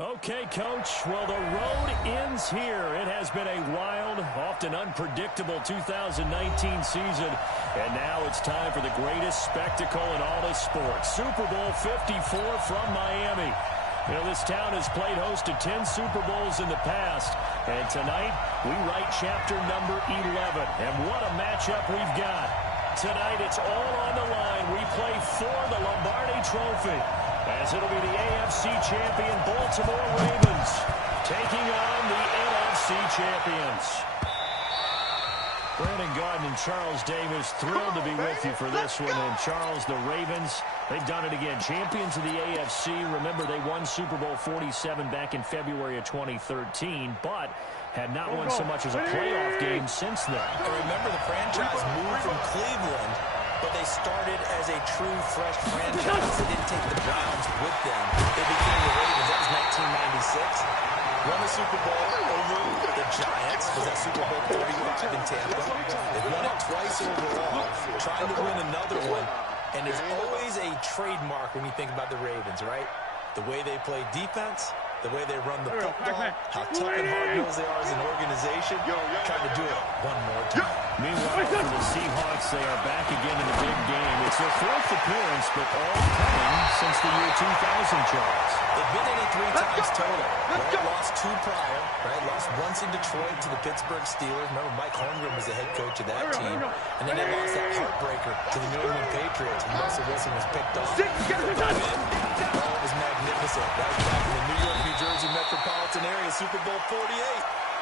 Okay, Coach. Well, the road ends here. It has been a wild, often unpredictable 2019 season. And now it's time for the greatest spectacle in all of sports. Super Bowl 54 from Miami. You know, this town has played host to 10 Super Bowls in the past. And tonight, we write chapter number 11. And what a matchup we've got. Tonight, it's all on the line. We play for the Lombardi Trophy, as it'll be the AFC champion Baltimore Ravens taking on the NFC champions. Brandon Gaudin and Charles Davis, thrilled to be with you for this one. And Charles, the Ravens, they've done it again. Champions of the AFC. Remember, they won Super Bowl 47 back in February of 2013, but had not won so much as a playoff game since then. And remember, the franchise moved from Cleveland, but they started as a true fresh franchise. They didn't take the Browns with them. They became the Ravens. That was 1996. Won the Super Bowl over the Giants. Was that Super Bowl 35 in Tampa? They've won it twice overall. Trying to win another one. And there's always a trademark when you think about the Ravens, right? The way they play defense, the way they run the football, how tough and hard-nosed they are as an organization. Trying to do it one more time. Meanwhile, for the Seahawks, they are back again in the big game. It's their fourth appearance, but all coming since the year 2000, Charles. They've been in it 3 times total. Right? Lost 2 prior. Right? Lost once in Detroit to the Pittsburgh Steelers. Remember, Mike Holmgren was the head coach of that team. And then they lost that heartbreaker to the New England Patriots when Russell Wilson was picked off. The win, it was magnificent. That was back in the New York, New Jersey metropolitan area, Super Bowl 48.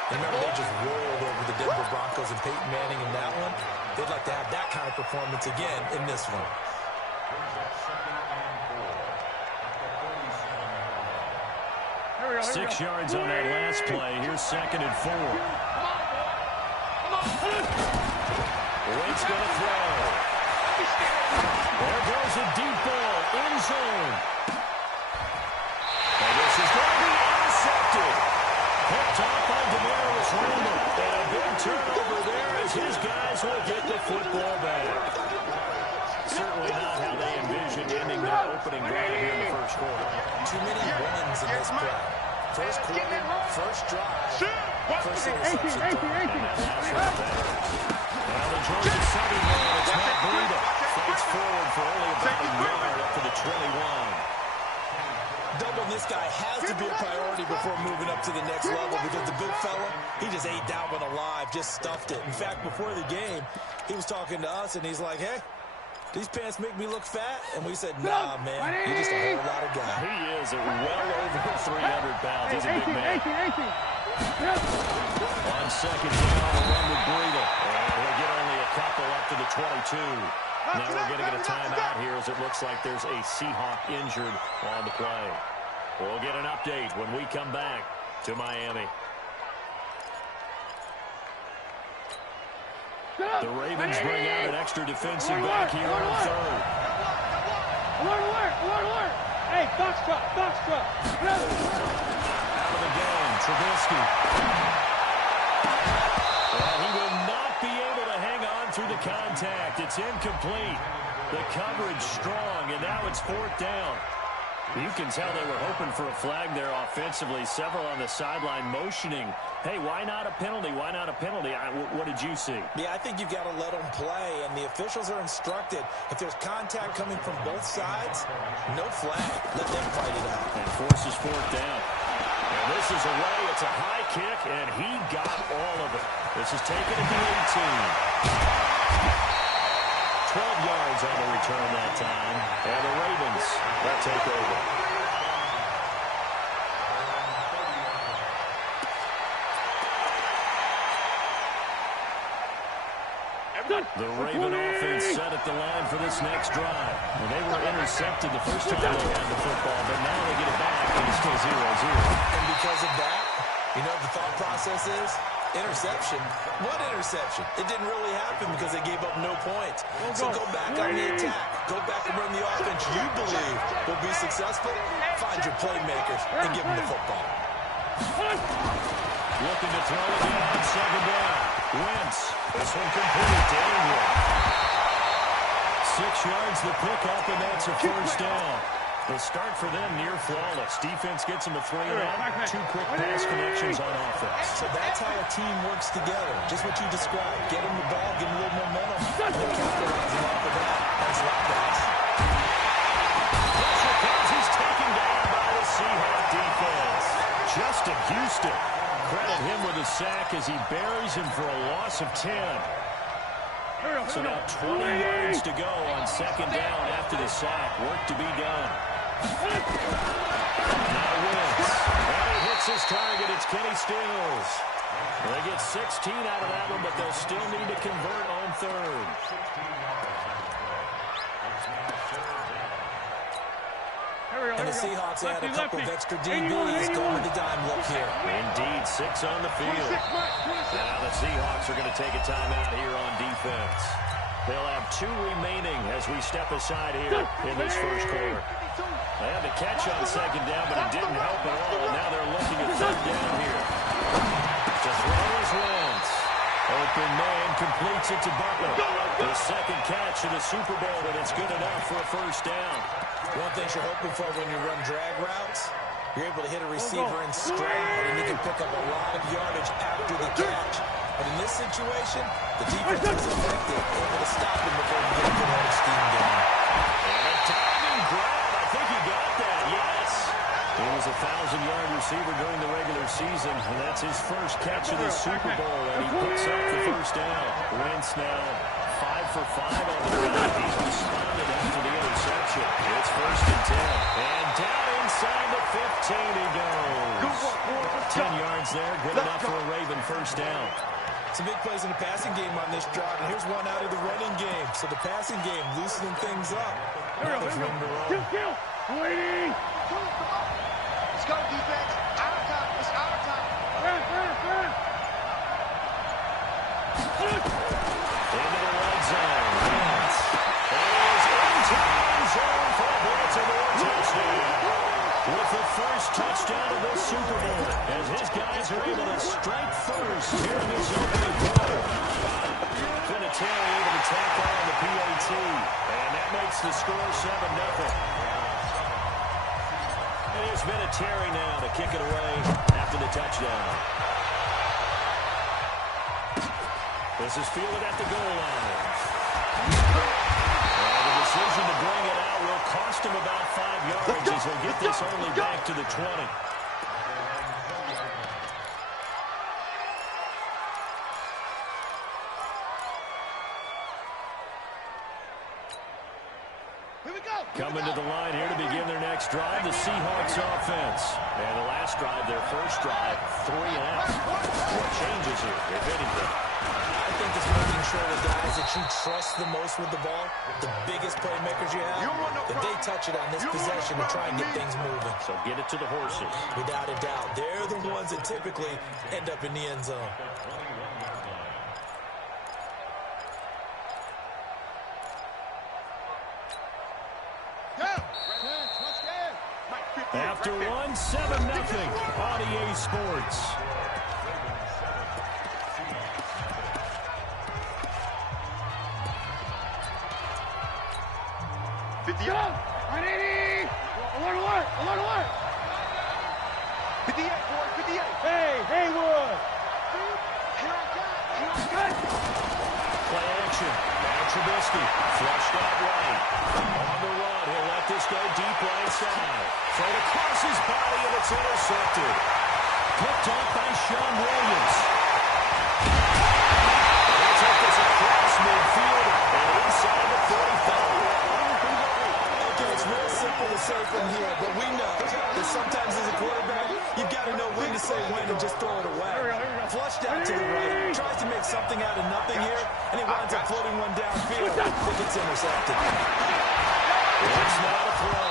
And remember, they just rolled over the Denver Broncos and Peyton Manning in that one. They'd like to have that kind of performance again in this one. Six yards on that last play. Here's 2nd and 4. Wait's going to throw. There goes a deep ball. End zone. And this is going to be intercepted. Picked off by Demarius Randall. And a big turnover there as his guys will get the football back. Certainly not how they envisioned ending their opening drive here in the first quarter. Too many runs in this play. First quarter, first drive, first interception. Now the Georgia Southern man, it's Matt Breida. Fights forward for only about a yard up to the 21. Doubling this guy has to be a priority before moving up to the next level, because the big fella, he just ate Dalvin alive, just stuffed it. In fact, before the game, he was talking to us, and he's like, hey, these pants make me look fat? And we said, nah, man, you're just a whole lot of guy. He is well over 300 pounds. He's a big man. On second down, a run with Breida. And he'll get only a couple up to the 22. Now we're going to get a timeout here, as it looks like there's a Seahawk injured on the play. We'll get an update when we come back to Miami. The Ravens bring out an extra defensive back here on 3rd. Alert! Hey, box truck! Out of the game, Trubisky. Well, he will not be able to hang on through the contact. It's incomplete. The coverage strong, and now it's 4th down. You can tell they were hoping for a flag there offensively. Several on the sideline motioning, hey, why not a penalty? Why not a penalty? What did you see? Yeah, I think you've got to let them play, and the officials are instructed. If there's contact coming from both sides, no flag. Let them fight it out. And forces 4th down. And this is away. It's a high kick, and he got all of it. This is taken at the 18. 12 yards on the return that time. And the Ravens will take over. The Raven offense set at the line for this next drive. Well, they were intercepted the first time they had the football, but now they get it back, and it's still 0-0. And because of that, you know what the thought process is? Interception. What interception? It didn't really happen because they gave up no points. So go back on the attack. Go back and run the offense you believe will be successful. Find your playmakers and give them the football. Looking to throw again on 2nd down. Wentz. This one complete to Ingram. 6 yards the pickup, and that's a 1st down. The start for them near flawless. Defense gets them a 3-and-out. 2 quick pass connections on offense. So that's how a team works together. Just what you described. Get them the ball, give them a little momentum, and they're capitalizing off of that. That's right, guys. Pressure comes. He's taken down by the Seahawks defense. Justin Houston. Credit him with a sack as he buries him for a loss of 10. So now 20 yards to go on second down after the sack. Work to be done. Now Wentz. And he hits his target. It's Kenny Stills. They get 16 out of that one, but they'll still need to convert on third. And the Seahawks add a couple of extra DBs going with the dime look here. Indeed, 6 on the field. Now the Seahawks are going to take a timeout here on defense. They'll have 2 remaining as we step aside here in this first quarter. They had the catch on second down, but it didn't help at all. And now they're looking at third down here. To throw his Wentz. Open man completes it to Butler. The second catch of the Super Bowl, and it's good enough for a first down. One thing you're hoping for when you run drag routes, you're able to hit a receiver in stride, and you can pick up a lot of yardage after the catch. But in this situation, the defense is effective, able to stop him before he gets the whole steam down. And a diving grab. I think he got that, yes. He was a 1,000-yard receiver during the regular season, and that's his first catch of the Super Bowl, and he picks up the first down. Wentz now 5 for 5 on the ground. He's responded after the interception. It's first and 10. And down inside the 15 he goes. 10 yards there, good enough for a Raven first down. Some big plays in the passing game on this drive, and here's one out of the running game. So the passing game loosening things up. Now there's room to run. Kill. Waiting. Let's go, defense. Our time. It's our time. Run. Into the red zone. Wentz. It is into the end zone for a Baltimore touchdown. With the first touchdown of this Super Bowl, as his guys are able to strike first here in this opening quarter. Vinatieri able to tack on the PAT, and that makes the score 7-0. And here's Vinatieri now to kick it away after the touchdown. This is fielded at the goal line. And the decision to bring it out will cost him about 5 yards as he'll get this only back to the 20. Coming to the line here to begin their next drive, the Seahawks offense. And the last drive, their first drive, 3-and-out. What changes here, if anything? I think it's making sure the guys that you trust the most with the ball, the biggest playmakers you have, that they touch it on this possession to try and get things moving. So get it to the horses. Without a doubt. They're the ones that typically end up in the end zone. After one, 7-0 on EA Sports. I want to work. 58, boy, 58. Hey, Haywood. Here I come. Play action. Now Trubisky. Flushed out right. On the run. He'll let this go deep right side. Throw across his body, and it's intercepted. Picked off by Sean Williams. He'll take this across midfield and inside the 45. Okay, it's real simple to say from here, but we know that sometimes as a quarterback, you've got to know when to say when and just throw it away. Flushed out to the right, tries to make something out of nothing here, and he winds up floating one downfield. I think it's intercepted. It's not a throw.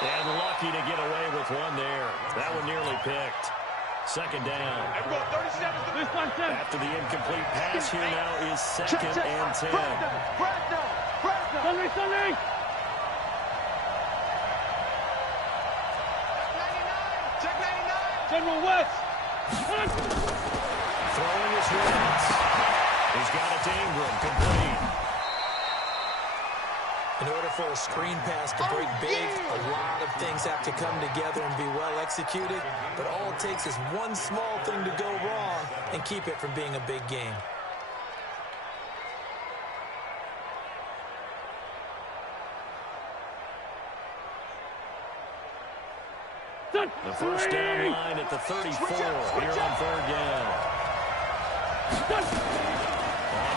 And lucky to get away with one there. That one nearly picked. Second down. After the incomplete pass here now is second and 10. Sunday. General West. Throwing his Wentz. He's got it to Ingram. Complete. In order for a screen pass to break big, a lot of things have to come together and be well executed, but all it takes is one small thing to go wrong and keep it from being a big game. The first down line at the 34 here on third down. On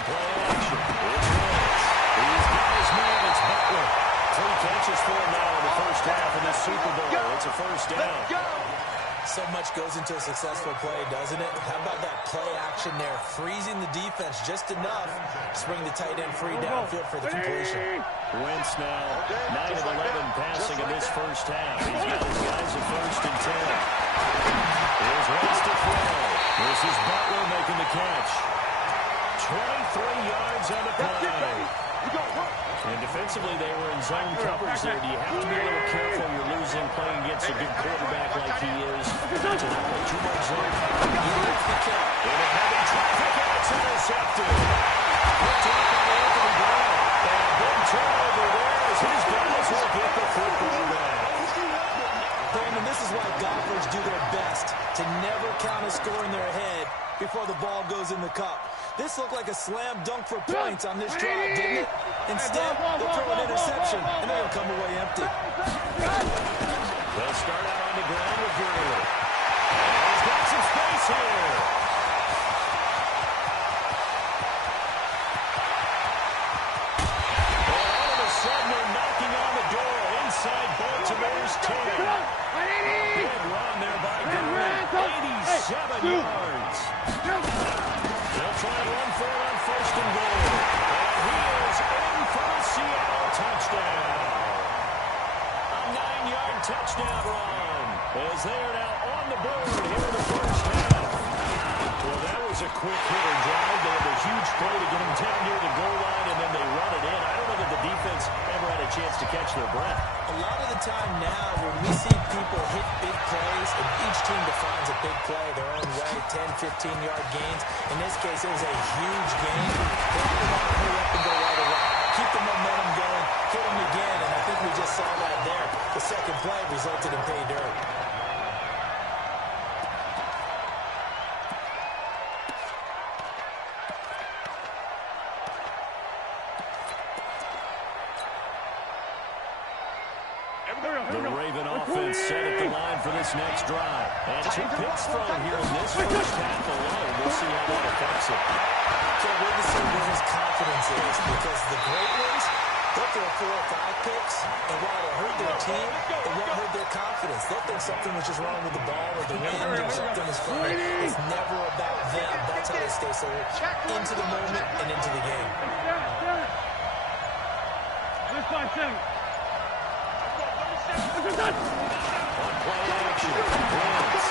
play action, it's Wentz. He's got his man, it's Butler. 3 catches for him now in the first half of this Super Bowl. It's a first down. So much goes into a successful play, doesn't it? How about that play action there, freezing the defense just enough to bring the tight end free downfield for the completion. Wentz now 9 of 11 passing in this first half. He's got his guys at 1st and 10. Here's Wentz to throw. This is Butler making the catch. 23 yards on the play. And defensively, they were in zone coverage there. Do you have to be a little careful? You're losing playing against a good quarterback like he is to not play too much zone coverage. In a heavy traffic, and it's intercepted. Picked up by Anthony Brown. And a big turnover there as his guys will get the football back. Brandon, this is why golfers do their best to never count a score in their head before the ball goes in the cup. This looked like a slam dunk for points on this drive, didn't it? Instead, they'll throw an interception, and they'll come away empty. They'll start out on the ground with Gurley. And he's got some space here. And all of a sudden, they're knocking on the door inside Baltimore's 10. Big run there by Gurley. 87 yards. They'll try and run for it on 1st and goal. And he is in for a Seattle touchdown. A 9-yard touchdown run as they are now on the board here in the first half. Well, that was a quick hitter drive. They had a huge play to get them down near the goal line, and then they run it in. I don't know that the defense ever had a chance to catch their breath. A lot of the time now, when we see people hit big plays, and each team defines a big play their own way, 10, 15-yard gains. In this case, it was a huge gain. They have to hurry up and go right away. Keep the momentum going, hit them again, and I think we just saw that there. The second play resulted in pay dirt. The Raven offense set at the line for this next drive. And 2 picks thrown here in this first half alone. We'll see how that affects it. Can't wait to see where his confidence is, because the great ones, they'll throw 4 or 5 picks, and while it'll hurt their team, it won't hurt their confidence. They'll think something was just wrong with the ball or the wind or something is funny. It's never about them. That's how they stay so into the moment and into the game. On play action, Wentz.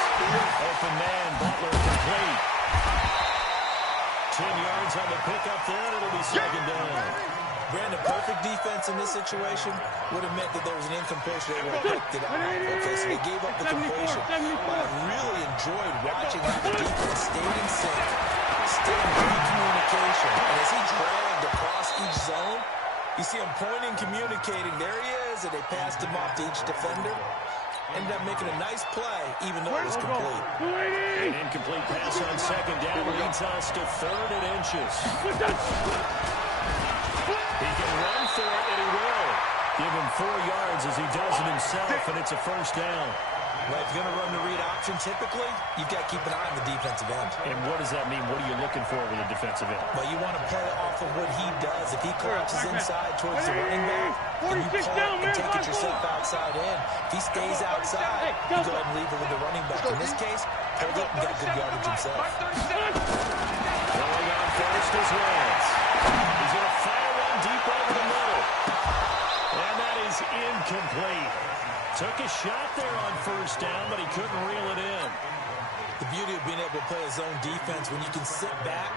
Open man, Butler complete. 10 yards on the pickup there, and it'll be 2nd down. Brandon, perfect defense in this situation would have meant that there was an incompletion. They would have picked it up. Okay, so they gave up the completion. But I really enjoyed watching how the defense stayed in sync, stayed in good communication. And as he dragged across each zone, you see him pointing, communicating. There he is, and they passed him off to each defender. Ended up making a nice play, even though it was complete. An incomplete pass on 2nd down leads us to 3rd and inches. He can run for it, and he will. Give him 4 yards as he does it himself, and it's a first down. Well, if you're going to run the read option, typically, you've got to keep an eye on the defensive end. And what does that mean? What are you looking for with a defensive end? Well, you want to play off of what he does. If he collapses inside towards the running back, then you pull and take it yourself outside in. If he stays outside, you go ahead and leave it with the running back. In this case, pulled up and got good yardage himself. Going on first is Wentz. He's going to fire one deep over the middle. And that is incomplete. Took a shot there on 1st down, but he couldn't reel it in. The beauty of being able to play a zone defense when you can sit back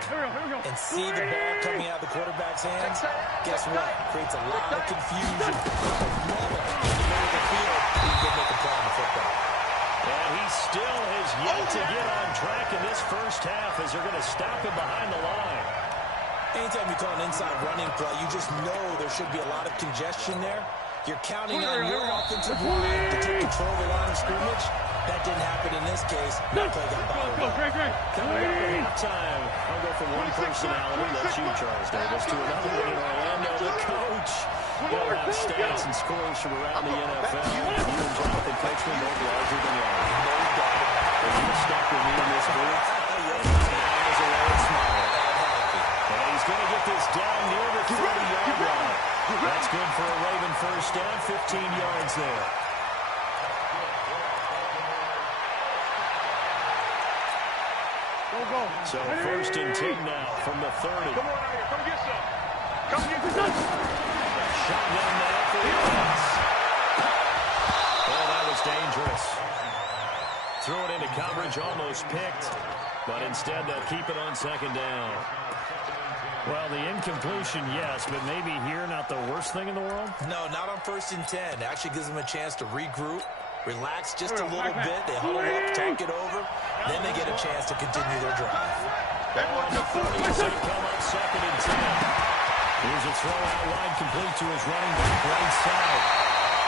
and see the ball coming out of the quarterback's hands, guess what? Creates a lot of confusion. At the moment, in the middle of the field, you can make a play on the football. And he still has yet to get on track in this first half as they're going to stop him behind the line. Anytime you call an inside running play, you just know there should be a lot of congestion there. You're counting on your offensive line to take control of the line of scrimmage. That didn't happen in this case. That play got bottled up. Coming up at halftime, I'll go from one personality, that's you, Charles Davis, to another one in Orlando. The coach will have stats and scores from around the NFL. You and Jonathan Coachman both larger than life. No doubt. Are you stuck with me in this booth? Smiles away and smiling. And he's going to get this down near the 30-yard line. That's good for a Raven first down, 15 yards there. So first and 10 now from the 30. Come on out here. Come get some. Come get some. Shotgun now for the Reds. Oh, that was dangerous. Threw it into coverage, almost picked. But instead they'll keep it on second down. Well, the incompletion, yes, but maybe here not the worst thing in the world? No, not on first and 10. It actually gives them a chance to regroup, relax just a little bit. They huddle up, talk it over. Then they get a chance to continue their drive. Ball on the 40 as they come up second and 10. Here's a throw out wide, complete to his running back right side.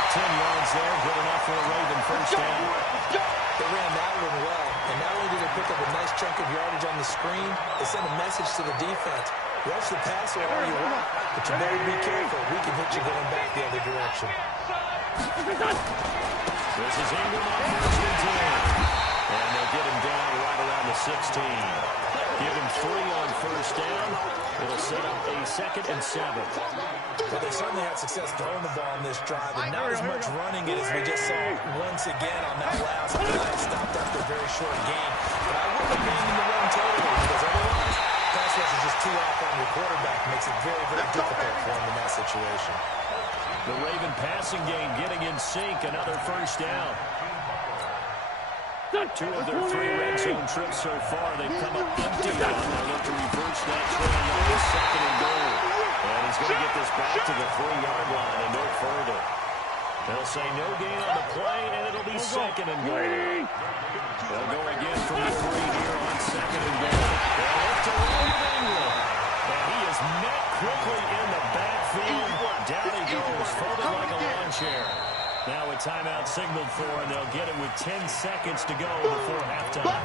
10 yards there, good enough for a Raven first down. They ran that one well, and not only did they pick up a nice chunk of yardage on the screen, they sent a message to the defense. Rush the passer all you want, but you better be careful. We can hit you going back the other direction. This is Ingram on first and 10. And they'll get him down right around the 16. Give him 3 on first down. It'll set up a second and 7. Well, they certainly had success throwing the ball on this drive, and not as much running it as we just saw once again on that last play. Stopped after a very short game. But I wouldn't abandon the run totally, because otherwise, pass rush is just too off on your quarterback. Makes it very, very difficult for him in that situation. The Raven passing game getting in sync. Another first down. 2 of their 3 red zone trips so far. They've come up empty on. They'll look to reverse that trend on this second and goal. And he's going to get this back to the 3-yard line and no further. They'll say no gain on the play, and it'll be second and goal. They'll go again from the 3 here on second and goal. They'll look to Ingram. And he is met quickly in the backfield. Down he goes, folded like a lawn chair. Now a timeout signaled for, and they'll get it with 10 seconds to go before halftime.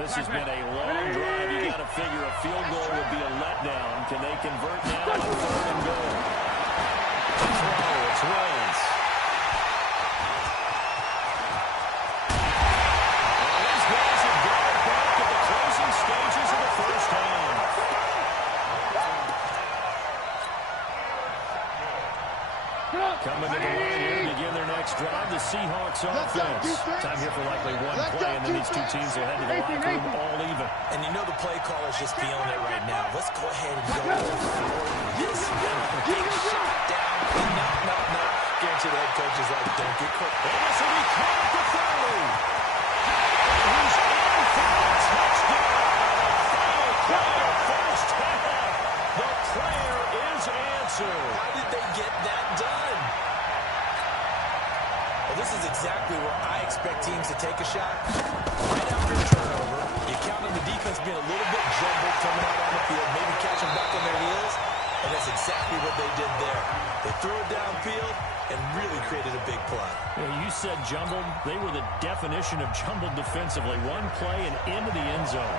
This has been a long drive. You got to figure a field goal would be a letdown. Can they convert now on 3rd and goal? To throw, it's Wentz. And these guys have got it back at the closing stages of the first half. Coming to the line here to begin their next drive, the Seahawks offense. Time here for likely one play, and then these two teams will head to the locker room all even. And you know the play caller's just feeling it right now. Let's go ahead and go for this one. Big shot down. No. Guarantee the head coach is like, don't get quick. And this will be caught at the 30. He's in for a touchdown. Final play of first half. The prayer is answered. How did they get that done? Well, this is exactly where I expect teams to take a shot. Right after a turnover, you count on the defense being a little bit jumbled coming out on the field, maybe catching back on their heels, and that's exactly what they did there. They threw it downfield and really created a big play. Yeah, you said jumbled. They were the definition of jumbled defensively. One play and into the end zone.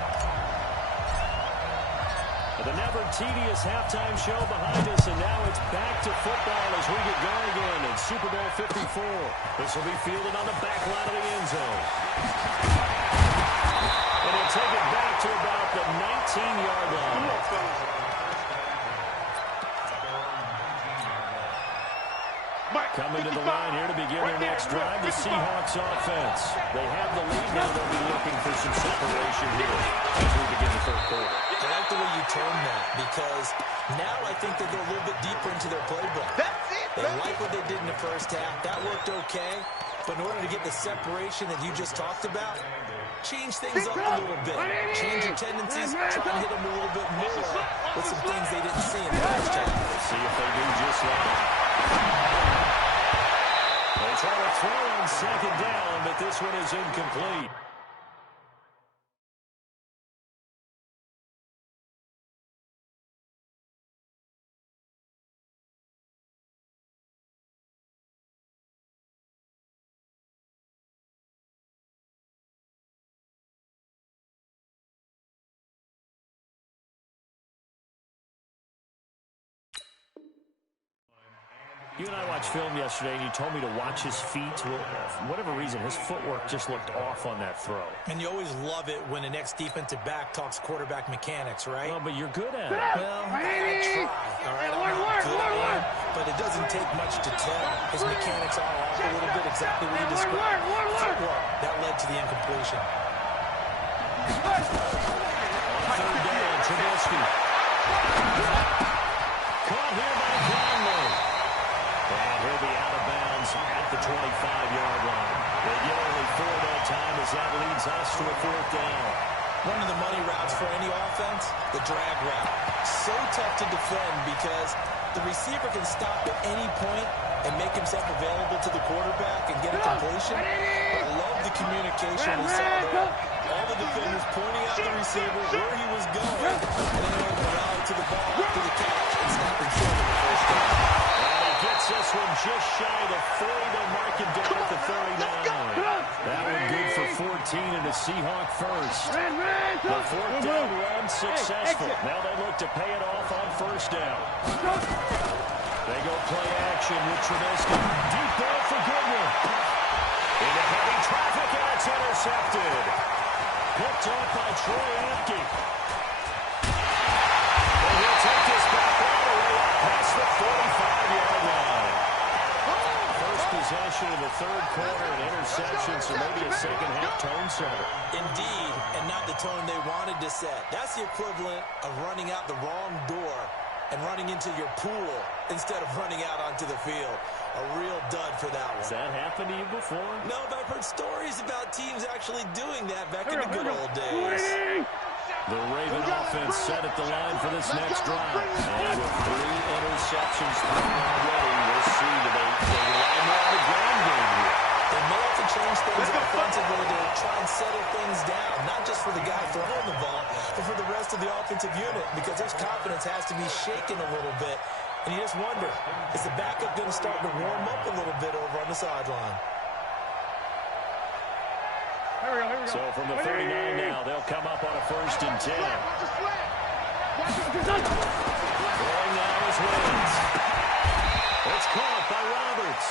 The never tedious halftime show behind us, and now it's back to football as we get going again in Super Bowl 54. This will be fielded on the back line of the end zone. And he'll take it back to about the 19-yard line. Coming to the line here to begin their next drive, the Seahawks offense. They have the lead now. They'll be looking for some separation here as we begin the third quarter. I like the way you term that, because now I think they go a little bit deeper into their playbook. They like what they did in the first half. That worked okay. But in order to get the separation that you just talked about, change things up a little bit. Change your tendencies. Try and hit them a little bit more with some things they didn't see in the first half. Let's see if they do just that. They try to throw on second down, but this one is incomplete. You and I watched film yesterday, and you told me to watch his feet. Well, for whatever reason, his footwork just looked off on that throw. And you always love it when the next defensive back talks quarterback mechanics, right? Well, but you're good at it. Well, I try. All right, I'm not good at it, but it doesn't take much to tell. His mechanics are off a little bit, exactly what you described. Footwork, that led to the incompletion. On third down, Trubisky. Caught here by Conley. And he'll be out of bounds at the 25-yard line. They get only 4 that time as that leads us to a 4th down. One of the money routes for any offense, the drag route. So tough to defend because the receiver can stop at any point and make himself available to the quarterback and get a completion. But I love the communication we saw there. All the defenders pointing out the receiver where he was going, and then able to rally to the ball after the catch and snapping short of the first down. And he gets this one just shy of 40 to mark him down at the 39. That one good for 14 and a Seahawk first. The 4th down run successful. Now they look to pay it off on 1st down. They go play action with Trubisky. Deep ball for Goodwin. Into heavy traffic, and it's intercepted. Picked up by Troy Apke. And he'll take this back all the way up past the 45-yard line. First possession of the 3rd quarter, an interception, so maybe a second-half tone setter. Indeed, and not the tone they wanted to set. That's the equivalent of running out the wrong door and running into your pool instead of running out onto the field. A real dud for that one. Has that happened to you before? No, but I've heard stories about teams actually doing that back in the good old days. The Raven offense set at the line for this next drive. And with 3 interceptions thrown already, we'll see they rely more on the ground game here. They may have to change things offensively to try and settle things down, not just for the guy throwing the ball, but for the rest of the offensive unit, because his confidence has to be shaken a little bit. And you just wonder, is the backup going to start to warm up a little bit over on the sideline? Here we go. So from the 39 now, they'll come up on a 1st and 10. Throwing now is Williams. It's caught by Roberts.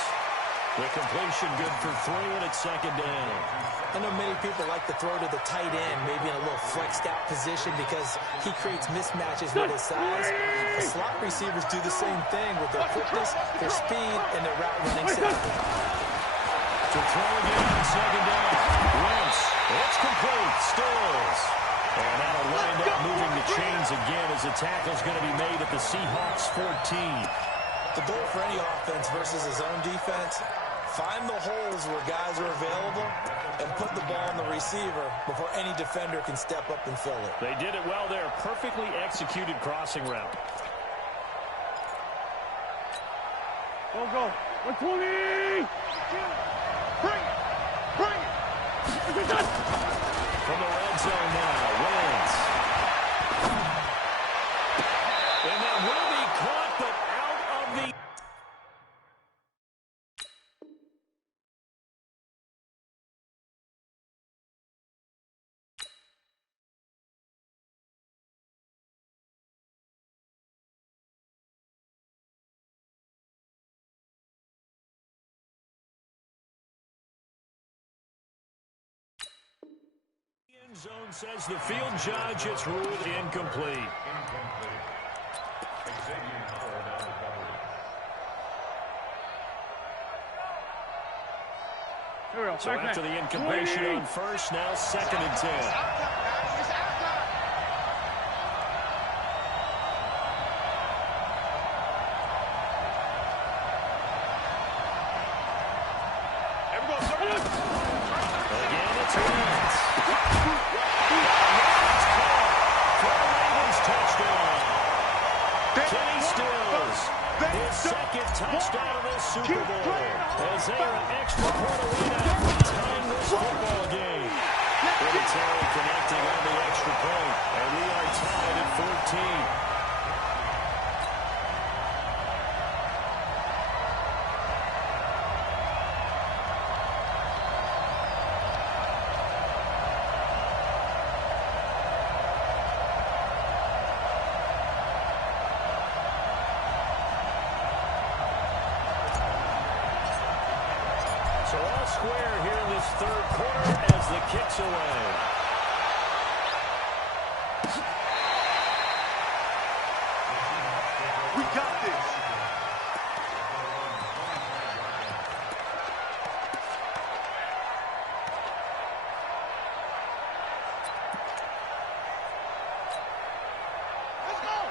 The completion good for 3, and it's 2nd down. I know many people like to throw to the tight end, maybe in a little flexed out position because he creates mismatches with his size. The slot receivers do the same thing with their quickness, their speed, and their route running set. To throw again on 2nd down. Wentz. It's complete. Stills. And that'll wind up moving the chains again as the tackle's going to be made at the Seahawks 14. The goal for any offense versus his own defense, find the holes where guys are available and put the ball on the receiver before any defender can step up and fill it. They did it well there. Perfectly executed crossing route. Go. 120. Bring it. From the red zone now, Wentz. And that will be caught, but out of the... Zone says the field judge has ruled incomplete. So after the incompletion on 1st, now 2nd and 10. Again, it's Wentz. Kenny Stills, his 2nd touchdown of this Super Bowl, as they are an extra point away now from tying this football game. Terry connecting on the extra point, and we are tied at 14. this third quarter as the kick's away. We got this.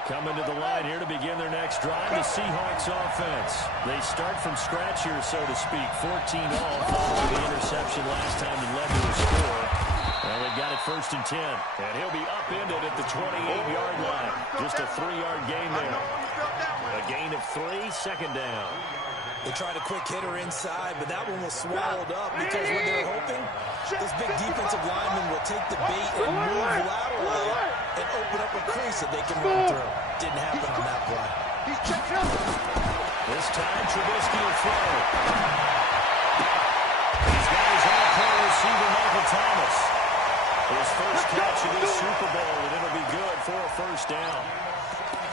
Coming to the line here to begin their next drive, the Seahawks offense. They start from scratch here, so to speak. 14 all following the interception last time that led to a score. Well, they've got it 1st and 10. And he'll be upended at the 28-yard line. Just a 3-yard gain there. A gain of 3, 2nd down. They tried a quick hitter inside, but that one was swallowed up because what they're hoping, this big defensive lineman will take the bait and move laterally and open up a crease that they can run through. Didn't happen on that play. He's checking up. This time, Trubisky will throw. He's got his all-pro receiver, Michael Thomas. His first catch of this Super Bowl, and it'll be good for a 1st down.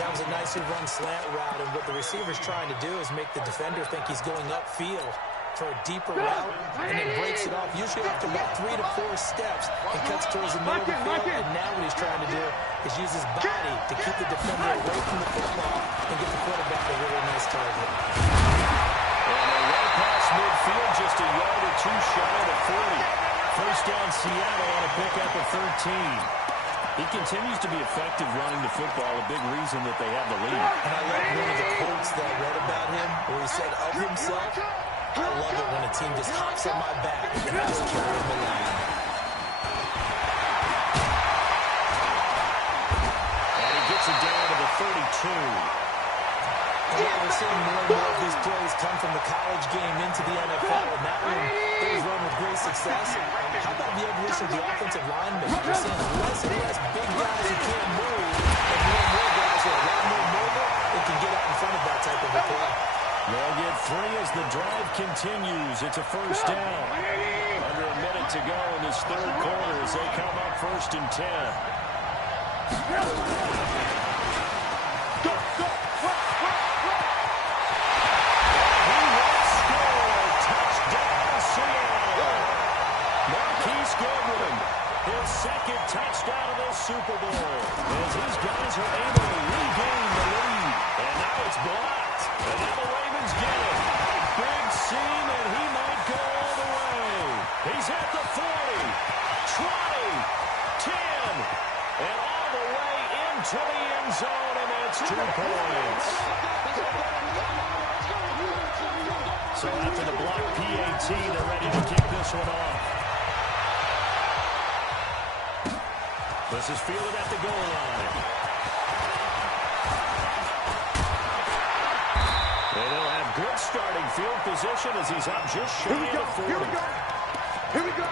That was a nicely run slant route, and what the receiver's trying to do is make the defender think he's going upfield for a deeper route, and then breaks it off, usually after about 3 to 4 steps, and cuts towards the middle of the field, and now what he's trying to do is use his body to keep the defender away from the football and get the quarterback a really nice target. And a way past midfield, just a yard or 2 shy of the 40. 1st down Seattle on a pickup of 13. He continues to be effective running the football, a big reason that they have the lead. And I love one of the quotes that I read about him where he said of himself, I love it when a team just hops on my back and I just carry him along. And he gets it down to the 32. And we're seeing more and more of these plays come from the college game into the NFL, and that one, it was run with great success. How about the evolution of the offensive linemen? We're seeing less and less big guys who can't move, and more guys who are a lot more mobile and can get out in front of that type of a play. They'll get 3 as the drive continues. It's a 1st down. Under a minute to go in this third quarter as they come up 1st and 10. His 2nd touchdown of this Super Bowl as his guys are able to regain the lead. And now it's blocked. And now the Ravens get it. Big seam, and he might go all the way. He's at the 40, 20, 10, and all the way into the end zone, and that's 2 points. So after the block PAT, they're ready to kick this one off. This is fielded at the goal line. And they'll have good starting field position as he's up just shy of the 40. Here we go. Here we go.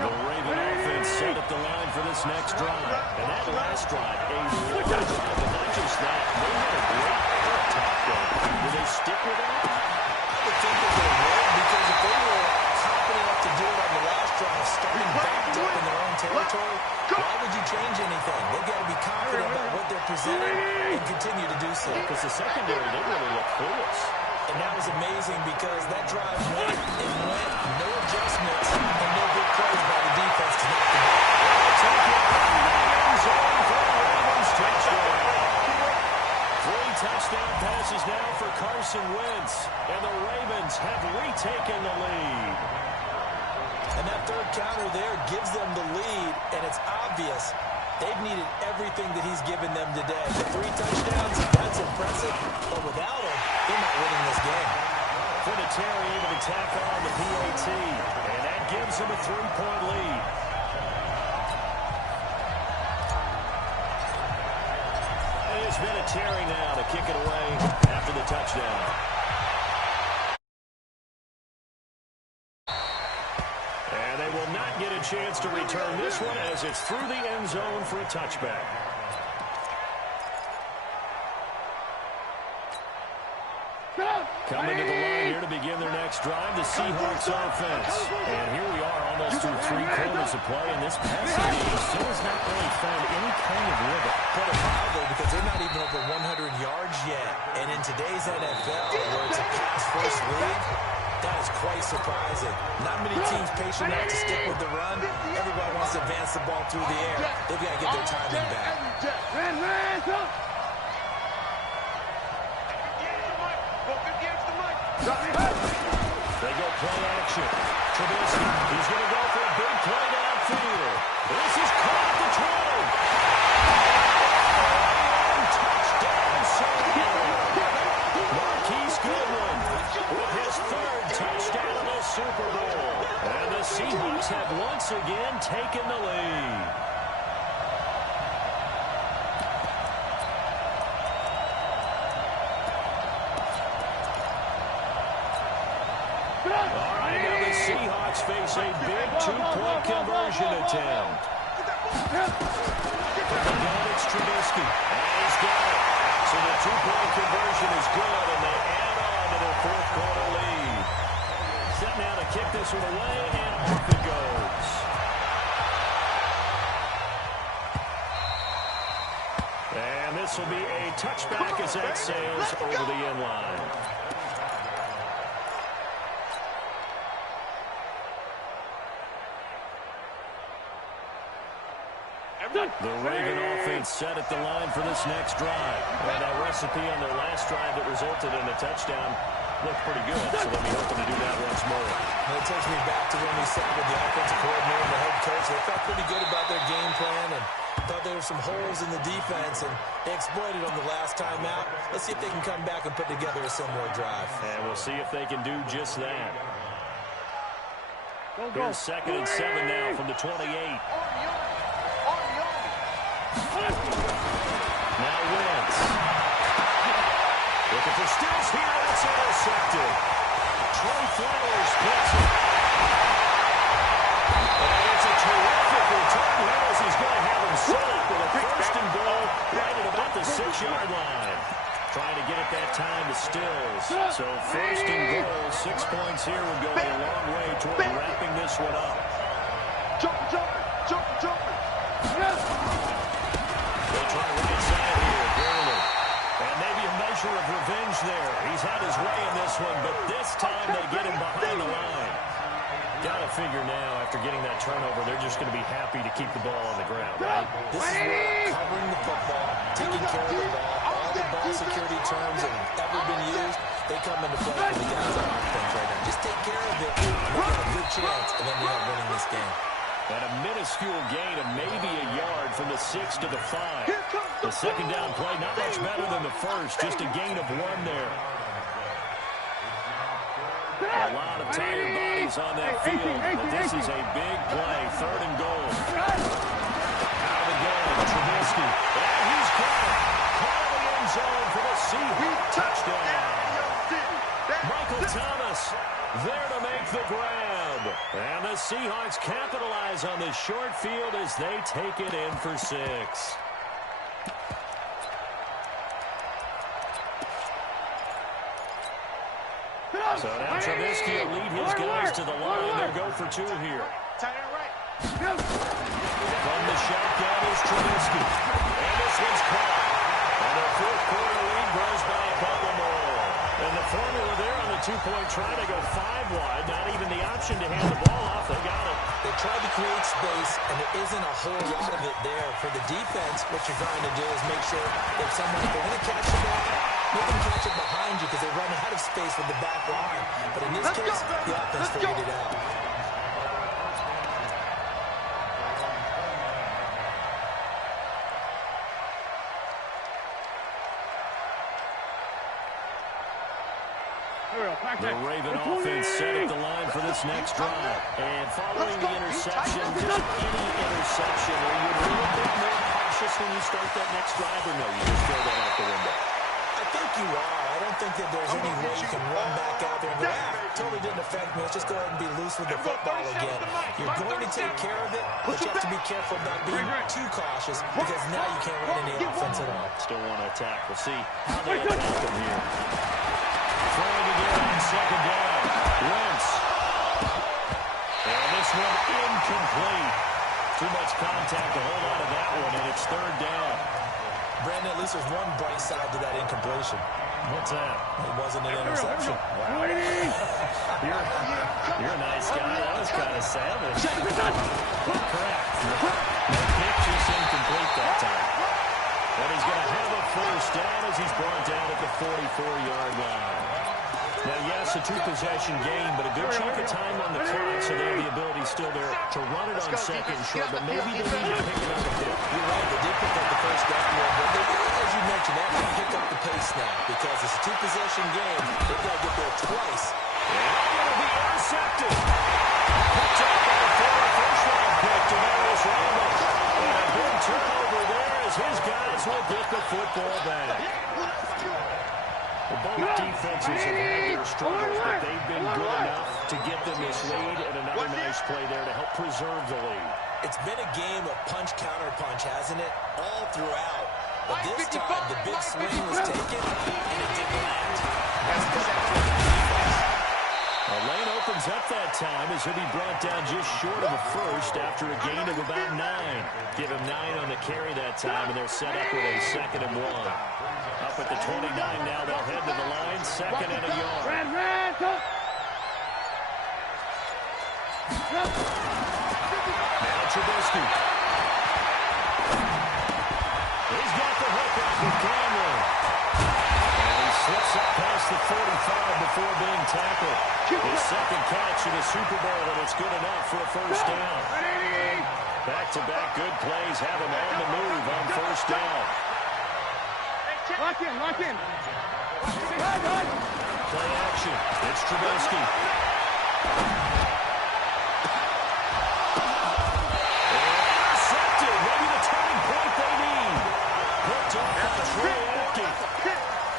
The Raven offense set up the line for this next drive. And that last drive, a really good drive. But not just that, they had a great air attack there. Will they stick with it? I would think that they would, because if they were confident enough to do it on the last drive, starting backed up in their own territory, why would you change anything? They've got to be confident about what they're presenting and continue to do so. Because the secondary, they really look clueless. And that was amazing because that drive went and went, no adjustments, and no big plays by the defense to knock them out. Take it in the end zone for the Ravens touchdown. 3 touchdown passes now for Carson Wentz, and the Ravens have retaken the lead. And that third counter there gives them the lead, and it's obvious they've needed everything that he's given them today. The 3 touchdowns, that's impressive, but without him, they're not winning this game. Vinatieri able to tack on the PAT, and that gives him a 3-point lead. It is Vinatieri now to kick it away after the touchdown. And they will not get a chance to return this one as it's through the end zone for a touchback. Coming to the line here to begin their next drive, the Seahawks offense. And here we are almost through 3 quarters of play, and this passing game still has not really found any kind of rhythm. Quite a while, because they're not even over 100 yards yet. And in today's NFL, where it's a pass-first league, that is quite surprising. Not many teams patient enough to stick with the run. Everybody wants to advance the ball through the air. They've got to get their timing back. They go play action. Trubisky, he's going to go for a big play downfield. This is caught at the 20. Touchdown, Marquise Goodwin with his 3rd touchdown of the Super Bowl. And the Seahawks have once again taken the lead. All right, now the Seahawks face a big 2-point conversion attempt. From the gun, it's Trubisky. And he's got it. So the 2-point conversion is good, and they add on to their 4th quarter lead. Set now to kick this one away, and off it goes. And this will be a touchback as that sails over the end line. The Raven offense set at the line for this next drive. And that recipe on their last drive that resulted in a touchdown looked pretty good, so they'll be hoping to do that once more. And it takes me back to when we sat with the offensive coordinator and the head coach. They felt pretty good about their game plan and thought there were some holes in the defense, and they exploited them the last time out. Let's see if they can come back and put together a similar drive. And we'll see if they can do just that. Here's 2nd and 7 now from the 28. Now Wentz. Looking for Stills here. It's intercepted. Trey Flowers picks it. And it's a terrific return here as he's going to have him set up with a 1st and goal right at about the 6-yard line. Trying to get it that time to Stills. So 1st and goal, 6 points here would go a long way toward wrapping this one up. Jump. They try right side here, Gurley. And maybe a measure of revenge there. He's had his way in this one, but this time they get him behind the line. Got to figure now, after getting that turnover, they're just going to be happy to keep the ball on the ground, right? This is where covering the football, taking care of the ball, all the ball security terms that have ever been used, they come into play for the guys on offense right now. Just take care of it, you got a good chance, and then you have winning this game. And a minuscule gain of maybe a yard from the 6 to the 5. The 2nd down play, not much better than the 1st, just a gain of 1 there. A lot of tired bodies on that field, but this is a big play, 3rd and goal. Out of the gun, Trubisky, and he's got it. Caught in the end zone for the Seahawks touchdown. Michael Thomas there to make the grab. And the Seahawks capitalize on this short field as they take it in for 6. So now Trubisky will lead his guys to the line. They'll go for 2 here. From the shotgun is Trubisky. And this one's caught. And their 4th quarter lead grows by a couple more. And the formula there on the 2-point try to go 5 wide. Not even the option to hand the ball off. They got it. They tried to create space, and there isn't a whole lot of it there. For the defense, what you're trying to do is make sure that someone, if they're going to catch the ball, make them catch it behind you because they run out of space with the back line. But in this case, the offense figured it out. The Raven offense set at the line for this next drive. And following the interception, just any interception, are you a little bit more cautious when you start that next drive, or no, you just throw that out the window? I think you are. I don't think that there's any way you can run back out there and go, totally didn't affect me. Let's just go ahead and be loose with the football again. You're going to take care of it, but you have to be careful about being too cautious because now you can't run any offense at all. Still want to attack. We'll see how they attack them here. throwing again on second down. Wentz. And this one incomplete. Too much contact to hold on to that one, and it's third down. Brandon, at least there's one bright side to that incompletion. What's that? It wasn't an interception. Wow. You're a nice guy. That was kind of savage. Correct. No pitch, just incomplete that time. And he's going to have a first down as he's brought down at the 44-yard line. Now, yes, a two-possession game, but a good chunk of time on the clock, so they have the ability still there to run it on second and short, but maybe they need to pick it up a bit. You're right, they did pick up the first down, but they, as you mentioned, they have to pick up the pace now because it's a two-possession game. They've got to get there twice. And it'll be intercepted. Picked up by the former first-round pick, Demarius Randall. And a big turnover there as his guys will get the football back. Both defenses have had their struggles, but they've been good enough to get them this lead, and another nice play there to help preserve the lead. It's been a game of punch-counter-punch, hasn't it? All throughout. But this time, the big swing was taken, and it didn't land. That's good effort from the defense. A lane opens up that time as he'll be brought down just short of a first after a gain of about 9. Give him 9 on the carry that time, and they're set up with a 2nd and 1. Up at the 29 now, they'll head to the line, 2nd and a yard. Now Trubisky. He's got the hook up with Cameron. And he slips up past the 45 before being tackled. His second catch in the Super Bowl, and it's good enough for a first down. Back-to-back good plays have him on the move on first down. Lock in, lock in. Play action. It's Trubisky. Intercepted. Maybe the turning point they need. Picked up by Troy Apke.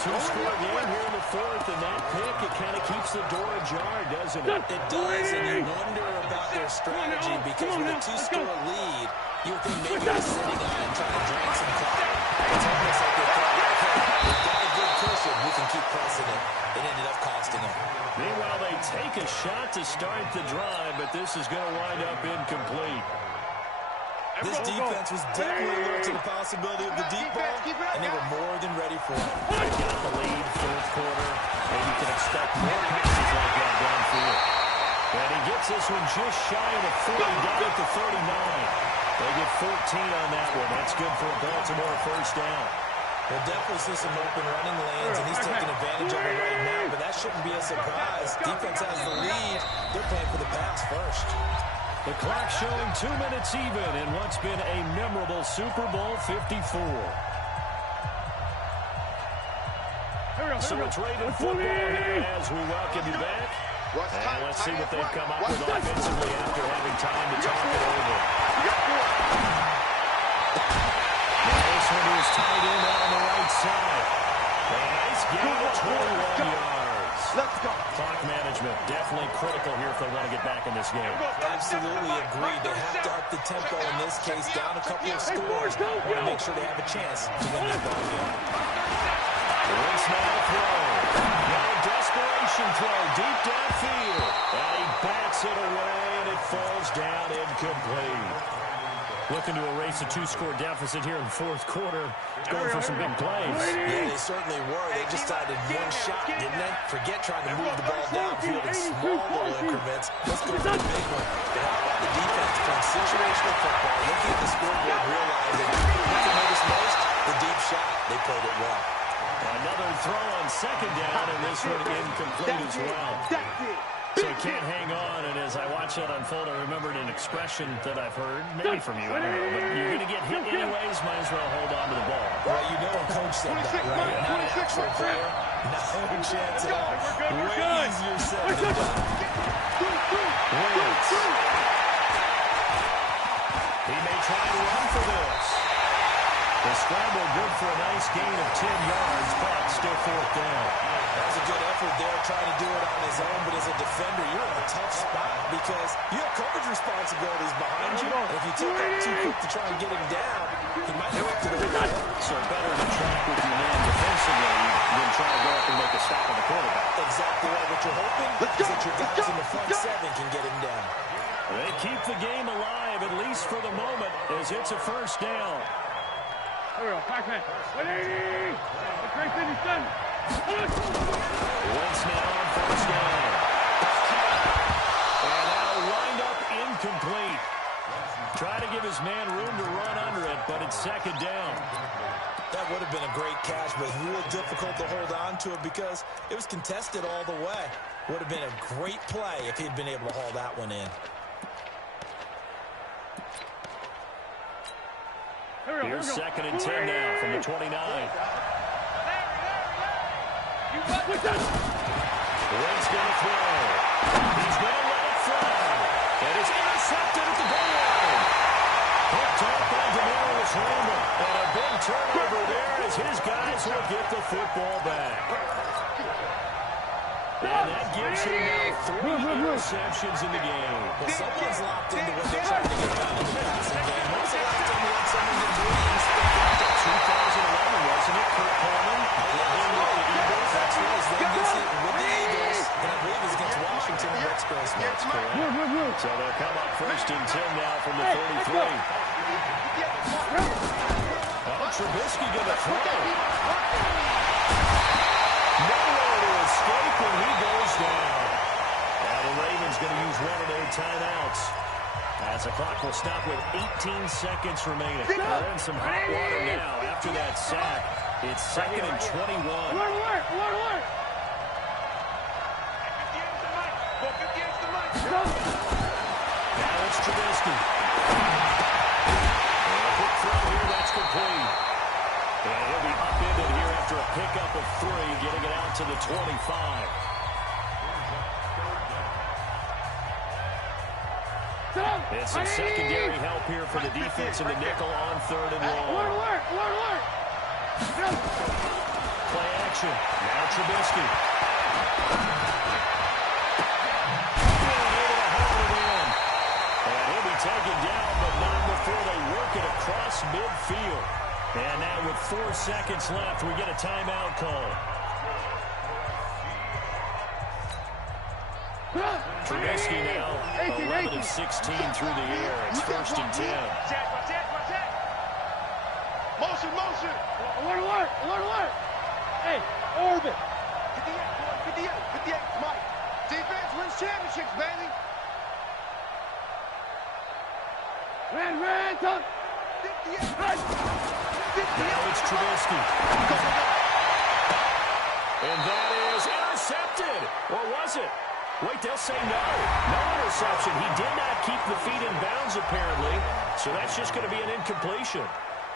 Two-score game here in the 4th, and that pick, it kind of keeps the door ajar, doesn't it? It does, and you wonder about their strategy because with a 2-score lead, you would think maybe they're sitting on and trying to drain some clock. It's almost like they thought, okay, we've got a good cushion, we can keep pressing it. It ended up costing them. Meanwhile, they take a shot to start the drive, but this is going to wind up incomplete. This defense was definitely alert to the possibility of the deep ball, and they were more than ready for it. They got the lead, 4th quarter, and you can expect more passes like that downfield. And he gets this one just shy of the 40, down at the 39. They get 14 on that one. That's good for a Baltimore first down. We'll definitely see some open running lanes, and he's taking advantage of it right now, but that shouldn't be a surprise. Defense has the lead. They're playing for the pass first. The clock showing 2 minutes even in what's been a memorable Super Bowl 54. So it's rated football here as we welcome you back. And let's see what they've come up with offensively after having time to talk it over. Now this one is tied in out on the right side. A nice gain of 21 yards. Let's go. Clock management definitely critical here if they want to get back in this game. Absolutely agreed. They have to up the tempo in this case, down a couple of scores. Want to make sure they have a chance to win that ball game. Wentz now to throw. Now a desperation throw deep downfield. And he bats it away, and it falls down incomplete. Looking to erase a 2-score deficit here in the 4th quarter. Going for some big plays. Yeah, they certainly were. They just decided one shot, didn't they? Forget trying to move the ball downfield in small little increments. Let's go for the big one. But how about the defense playing situational football, looking at the scoreboard, realizing what they noticed most? The deep shot. They played it well. Another throw on second down, and this one incomplete as well. So he can't hang on, and as I watch that unfold, I remembered an expression that I've heard, maybe from you, I don't know, but you're going to get hit anyways, might as well hold on to the ball. Well, you know a coach said that, right? Not an actual player. No chance at all. Way easier said than done. Wentz. He may try to run for this. The scramble good for a nice gain of 10 yards, but still 4th down. That was a good effort there, trying to do it on his own, but as a defender, you're in a tough spot because you have coverage responsibilities behind you, and if you take that too quick to try and get him down, He might have to do. So better to track with your man defensively than try to go up and make a stop on the quarterback. Exactly right. What you're hoping is that your guys in the front seven can get him down. They keep the game alive, at least for the moment, as it's a first down. Here we go. 5 minutes. 180. That's right, finish done. Wentz now on first down. And that'll wind up incomplete. Try to give his man room to run under it, but it's second down. That would have been a great catch, but real difficult to hold on to it because it was contested all the way. Would have been a great play if he'd been able to haul that one in. Here's second and 10 now from the 29. Wentz going to throw. He's going to let it fly. And it's intercepted at the goal line. Picked off by Demarius Randall. And a big turnover there as his guys will get the football back. And that gives him now 3 interceptions in the game. Well, someone's locked into what they're trying to get done in the passing game. When's the last time we had someone get breeze? 2011, wasn't it, Kurt Coleman? With the Eagles, that's right. Then gets it with the Eagles, and I believe it's against Washington next Christmas. That's correct. So they'll come up first and 10 now from the 33. Now Trubisky going to throw. Nowhere to escape when he goes down. Now the Ravens going to use one of their timeouts. As the clock will stop with 18 seconds remaining. They're in some hot water now after that sack. It's second and 21. Now it's Trubisky. And a quick throw here, that's complete. And he'll be upended here after a pickup of 3, getting it out to the 25. And some secondary help here for the defense in the nickel on 3rd and long. Play action. Now Trubisky. And he'll be taken down, but not before they work it across midfield. And now with 4 seconds left, we get a timeout call. Trubisky now 11 of 16 through the air. It's first and 10. Motion. Alert. Hey, orbit. 58, Mike. Defense wins championships, baby. Ran, talk. 58. Now it's Trubisky. And that is intercepted. Or was it? Wait, they'll say no. No interception. He did not keep the feet in bounds, apparently. So that's just going to be an incompletion.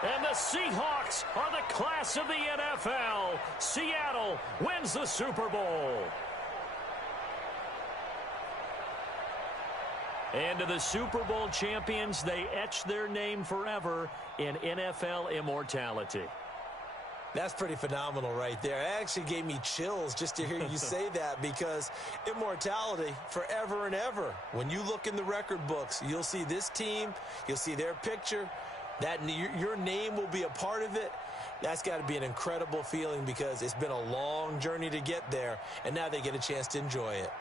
And the Seahawks are the class of the NFL. Seattle wins the Super Bowl. And to the Super Bowl champions, they etch their name forever in NFL immortality. That's pretty phenomenal right there. It actually gave me chills just to hear you say that because immortality forever and ever. When you look in the record books, you'll see this team, you'll see their picture, that your name will be a part of it. That's got to be an incredible feeling because it's been a long journey to get there, and now they get a chance to enjoy it.